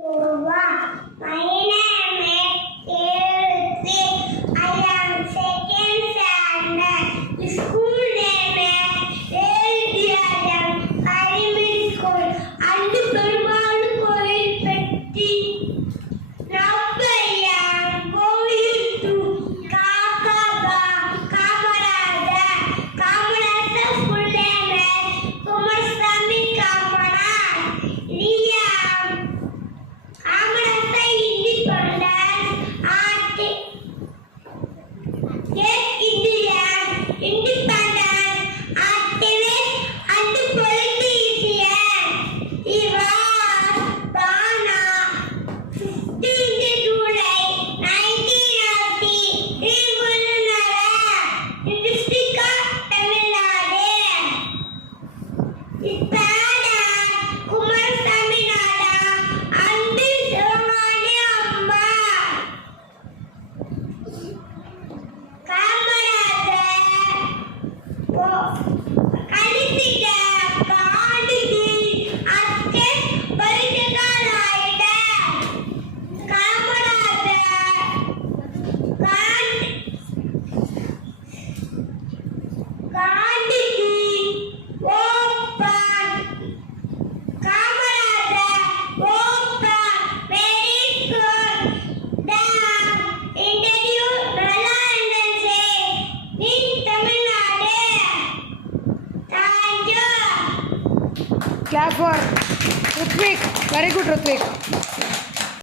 My name is Elsie. I am second standard. School name is LDRM Primary School. And Perumal Koil Petti. Now I am going to Kamarada. Kamarada full name is Kumarasamy Kamarad. Kamarasa Independence activist and politician. He was born on 15th July 1980 in Gulnara, district of Tamil Nadu. His parents Kumarasamy and Sivamani Amma. Kamarada கணித்திட்ட காண்டிதி அஸ்கே பரிசகாலாயிட காமராஜ காண்டிதி open Kamaraj open very good டேம் interview நல்லாண்டன்ஸே in Tamil Nadu. Thank you. Clap for Rutvik. Very good, Rutvik.